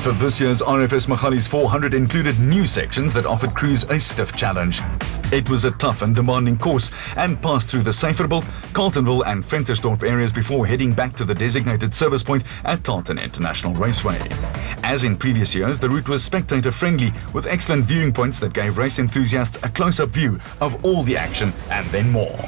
For this year's RFS Magalies 400 included new sections that offered crews a stiff challenge. It was a tough and demanding course and passed through the Syferville, Carltonville and Ventersdorp areas before heading back to the designated service point at Tarleton International Raceway. As in previous years, the route was spectator-friendly with excellent viewing points that gave race enthusiasts a close-up view of all the action and then more.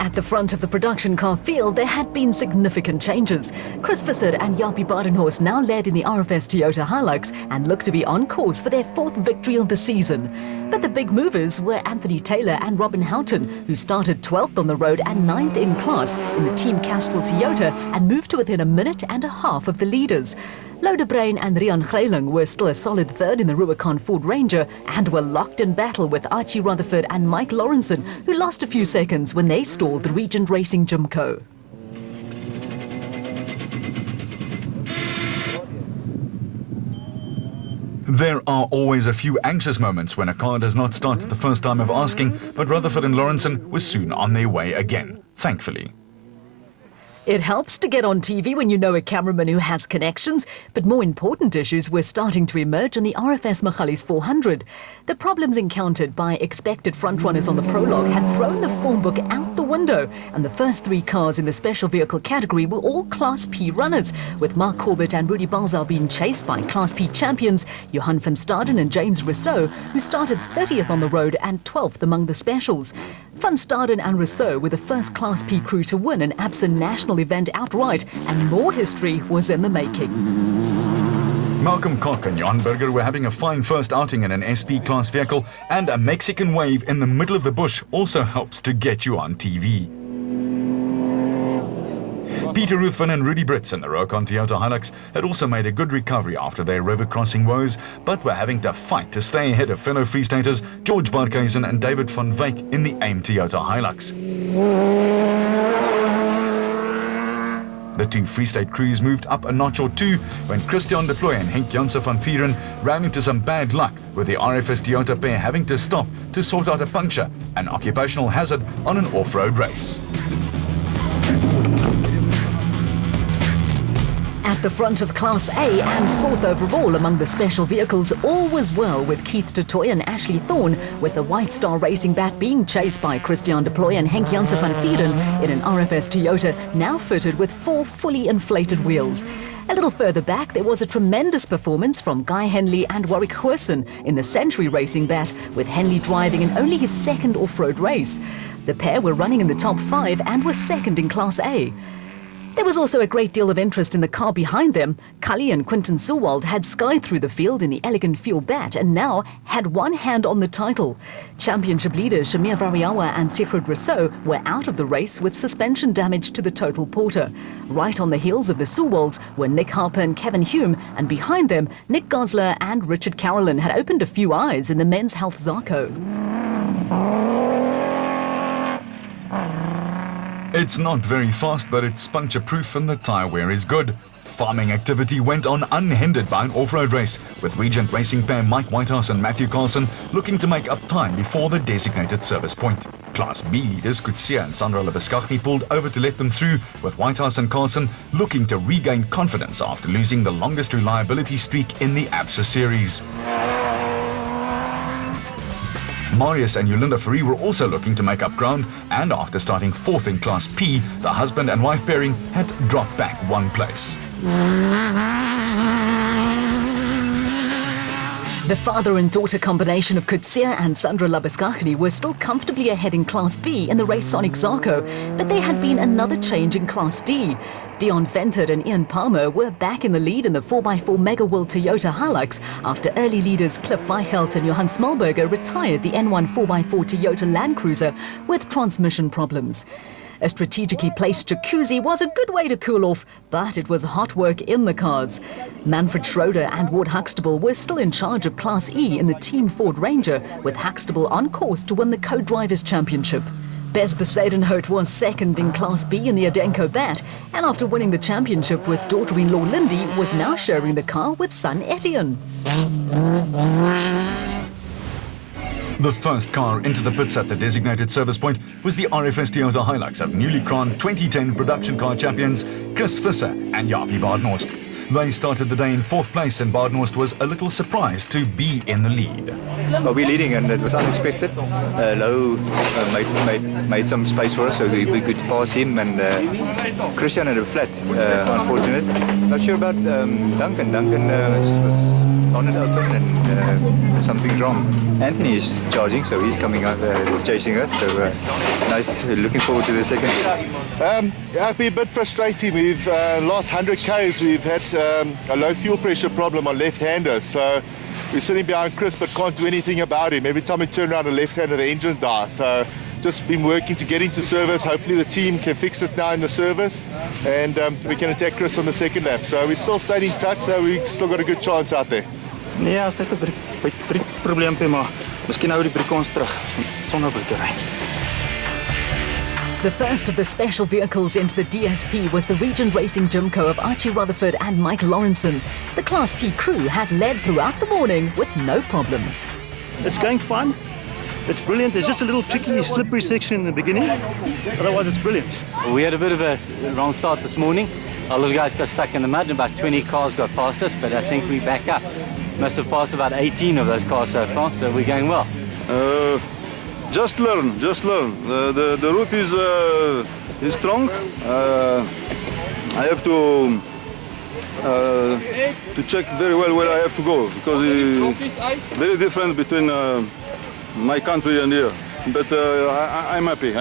At the front of the production car field, there had been significant changes. Chris Visser and Jaapie Badenhorst now led in the RFS Toyota Hilux and look to be on course for their fourth victory of the season. But the big movers were Anthony Taylor and Robin Houghton, who started 12th on the road and 9th in class in the Team Castrol Toyota and moved to within a minute and a half of the leaders. Loudebrain and Rian Greyling were still a solid third in the Rubicon Ford Ranger and were locked in battle with Archie Rutherford and Mike Lawrenson, who lost a few seconds when they stalled the Regent Racing Jimco. There are always a few anxious moments when a car does not start at the first time of asking, but Rutherford and Lawrenson were soon on their way again, thankfully. It helps to get on TV when you know a cameraman who has connections, but more important issues were starting to emerge in the RFS Magalies 400. The problems encountered by expected frontrunners on the prologue had thrown the form book out the window, and the first three cars in the special vehicle category were all Class P runners, with Mark Corbett and Rudy Balzar being chased by Class P champions Johan van Staden and James Rousseau, who started 30th on the road and 12th among the specials. Van Staden and Rousseau were the first Class P crew to win an ABSA national event outright, and more history was in the making. Malcolm Koch and Johan Berger were having a fine first outing in an SP class vehicle, and a Mexican wave in the middle of the bush also helps to get you on TV. Peter Ruthven and Rudy Brits in the Rubicon Toyota Hilux had also made a good recovery after their river crossing woes, but were having to fight to stay ahead of fellow Free Staters George Barkhuizen and David van Wyk in the AIM Toyota Hilux. The two Free State crews moved up a notch or two when Christian de Plooy and Henk Janssen van Vieren ran into some bad luck, with the RFS Toyota pair having to stop to sort out a puncture, an occupational hazard on an off-road race. At the front of Class A and fourth overall among the special vehicles, all was well with Keith Dutoy and Ashley Thorne, with the White Star Racing Bat being chased by Christian de Plooy and Henk Janssen van Vieren in an RFS Toyota now fitted with 4 fully inflated wheels. A little further back, there was a tremendous performance from Guy Henley and Warwick Goosen in the Century Racing Bat, with Henley driving in only his second off-road race. The pair were running in the top 5 and were second in Class A. There was also a great deal of interest in the car behind them. Cully and Quinton Silwald had skied through the field in the Elegant Fuel Bat and now had one hand on the title. Championship leaders Shamir Variawa and Sigrid Rousseau were out of the race with suspension damage to the total porter. Right on the heels of the Silwalds were Nick Harper and Kevin Hume, and behind them, Nick Gosler and Richard Carolyn had opened a few eyes in the men's health Zarco. It's not very fast, but it's puncture-proof and the tyre wear is good. Farming activity went on unhindered by an off-road race, with Regent Racing pair Mike Whitehouse and Matthew Carlson looking to make up time before the designated service point. Class B leaders Kutsia and Sandra Lebeschagny pulled over to let them through, with Whitehouse and Carlson looking to regain confidence after losing the longest reliability streak in the ABSA series. Marius and Yolinda Fourie were also looking to make up ground, and after starting 4th in Class P, the husband and wife pairing had dropped back 1 place. The father and daughter combination of Kutsia and Sandra Lebeschagny were still comfortably ahead in Class B in the Race Sonic Zarco, but there had been another change in Class D. Dion Venter and Ian Palmer were back in the lead in the 4x4 Mega World Toyota Hilux after early leaders Cliff Weichelt and Johan Smallberger retired the N1 4x4 Toyota Land Cruiser with transmission problems. A strategically placed jacuzzi was a good way to cool off, but it was hot work in the cars. Manfred Schroeder and Ward Huxtable were still in charge of Class E in the Team Ford Ranger, with Huxtable on course to win the Co-Drivers' Championship. Bez Besadenhout was second in Class B in the Adenco Bat, and after winning the championship with daughter-in-law Lindy, was now sharing the car with son Etienne. The first car into the pits at the designated service point was the RFS Toyota Hilux of newly crowned 2010 production car champions Chris Visser and Jaapie Badenhorst. They started the day in 4th place and Badenhorst was a little surprised to be in the lead. Well, we're leading and it was unexpected. Low made some space for us so we could pass him, and Christian had a flat, unfortunate. Not sure about Duncan. Duncan was on it open and something's wrong. Anthony is charging, so he's coming out chasing us, so nice, looking forward to the second. It's been a bit frustrating. We've last 100 Ks, we've had a low fuel pressure problem on left-handers, so we're sitting behind Chris but can't do anything about him. Every time we turn around a left-hander, the engine dies. So just been working to get into service. Hopefully the team can fix it now in the service, and we can attack Chris on the second lap. So we're still staying in touch, so we've still got a good chance out there. Nee, as net 'n probleempie, maar miskien hou die briek ons terug sonder brieke ry. The first of the special vehicles into the DSP was the Regent Racing Jimco of Archie Rutherford and Mike Lawrenson. The Class P crew had led throughout the morning with no problems. It's going fine. It's brilliant. There's just a little tricky, slippery section in the beginning. Otherwise, it's brilliant. We had a bit of a wrong start this morning. Our little guys got stuck in the mud and about 20 cars got past us, but I think we back up. Must have passed about 18 of those cars so far, so we're going well. Just learn. The route is strong. I have to check very well where I have to go, because it's very different between my country and here. But I'm happy.